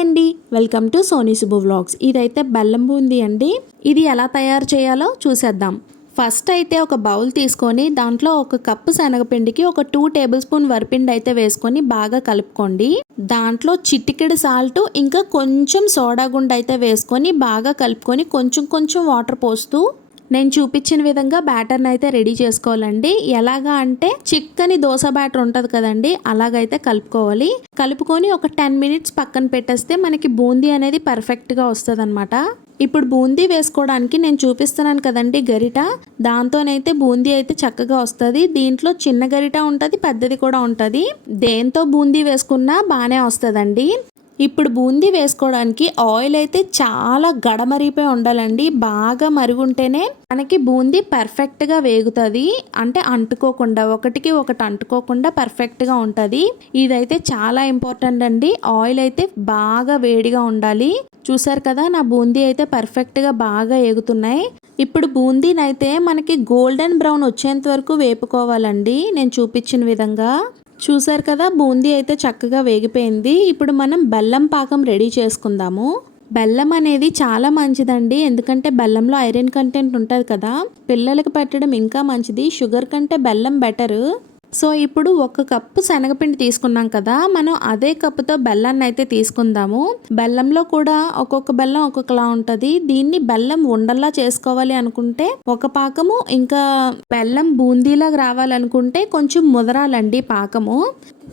అండి. Welcome to Sony Subbu vlogs ఇదైతే బెల్లం బూంది అండి. ఇది ఎలా తయారు చేయాలో చూసేద్దాం. ఫస్ట్ అయితే ఒక బౌల్ తీసుకొని దాంట్లో ఒక కప్పు శనగపిండికి ఒక టూ టేబుల్ స్పూన్ వరిపిండి అయితే వేసుకొని బాగా కలుపుకోండి. దాంట్లో చిటికెడు సాల్ట్ ఇంకా కొంచెం సోడా గుండ అయితే వేసుకొని బాగా కలుపుకొని కొంచెం కొంచెం వాటర్ పోస్తూ నేను చూపించిన విధంగా బ్యాటర్ని అయితే రెడీ చేసుకోవాలండి. ఎలాగా అంటే చిక్కని దోశ బ్యాటర్ ఉంటుంది కదండి అలాగైతే కలుపుకోవాలి. కలుపుకొని ఒక టెన్ మినిట్స్ పక్కన పెట్టేస్తే మనకి బూందీ అనేది పర్ఫెక్ట్గా వస్తుంది అనమాట ఇప్పుడు బూందీ వేసుకోవడానికి నేను చూపిస్తున్నాను కదండి గరిట. దాంతోనైతే బూందీ అయితే చక్కగా వస్తుంది. దీంట్లో చిన్న గరిట ఉంటుంది పెద్దది కూడా ఉంటుంది. దేంతో బూందీ వేసుకున్నా బాగానే వస్తుందండి. ఇప్పుడు బూందీ వేసుకోవడానికి ఆయిల్ అయితే చాలా గడమరిపోయి ఉండాలండి. బాగా మరుగుంటేనే మనకి బూందీ పర్ఫెక్ట్గా వేగుతుంది. అంటే అంటుకోకుండా ఒకటికి ఒకటి అంటుకోకుండా పర్ఫెక్ట్గా ఉంటుంది. ఇదైతే చాలా ఇంపార్టెంట్ అండి. ఆయిల్ అయితే బాగా వేడిగా ఉండాలి. చూసారు కదా నా బూందీ అయితే పర్ఫెక్ట్గా బాగా ఎగుతున్నాయి ఇప్పుడు బూందీనైతే మనకి గోల్డెన్ బ్రౌన్ వచ్చేంత వరకు వేపుకోవాలండి. నేను చూపించిన విధంగా. చూసారు కదా బూందీ అయితే చక్కగా వేగిపోయింది. ఇప్పుడు మనం బెల్లం పాకం రెడీ చేసుకుందాము. బెల్లం అనేది చాలా మంచిదండి. ఎందుకంటే బెల్లంలో ఐరన్ కంటెంట్ ఉంటుంది కదా. పిల్లలకు పెట్టడం ఇంకా మంచిది. షుగర్ కంటే బెల్లం బెటర్. సో ఇప్పుడు ఒక కప్పు శనగపిండి తీసుకున్నాం కదా మనం అదే కప్పుతో బెల్లాన్ని అయితే తీసుకుందాము. బెల్లంలో కూడా ఒక్కొక్క బెల్లం ఒక్కొక్కలా ఉంటుంది. దీన్ని బెల్లం ఉండల్లా చేసుకోవాలి అనుకుంటే ఒక పాకము ఇంకా బెల్లం బూందీలా రావాలనుకుంటే కొంచెం ముదరాలండి పాకము.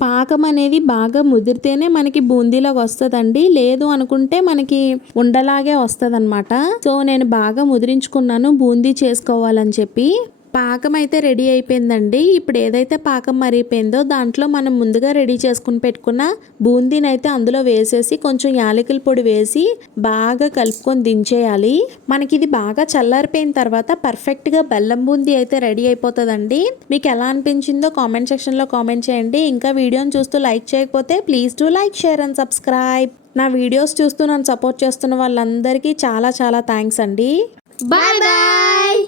పాకం అనేది బాగా ముదిరితేనే మనకి బూందీలాగా వస్తుందండి. లేదు అనుకుంటే మనకి ఉండలాగే వస్తుంది సో నేను బాగా ముదిరించుకున్నాను బూందీ చేసుకోవాలని చెప్పి. పాకం అయితే రెడీ అయిపోయిందండి. ఇప్పుడు ఏదైతే పాకం మరిగిపోయిందో దాంట్లో మనం ముందుగా రెడీ చేసుకుని పెట్టుకున్న బూందీని అయితే అందులో వేసేసి కొంచెం యాలకుల పొడి వేసి బాగా కలుపుకొని దించేయాలి. మనకి ఇది బాగా చల్లారిపోయిన తర్వాత పర్ఫెక్ట్గా బెల్లం బూందీ అయితే రెడీ అయిపోతుందండి. మీకు ఎలా అనిపించిందో కామెంట్ సెక్షన్లో కామెంట్ చేయండి. ఇంకా వీడియోని చూస్తూ లైక్ చేయకపోతే please do like share and subscribe. నా వీడియోస్ చూస్తూ నన్ను సపోర్ట్ చేస్తున్న వాళ్ళందరికీ చాలా చాలా థ్యాంక్స్ అండి. Bye bye.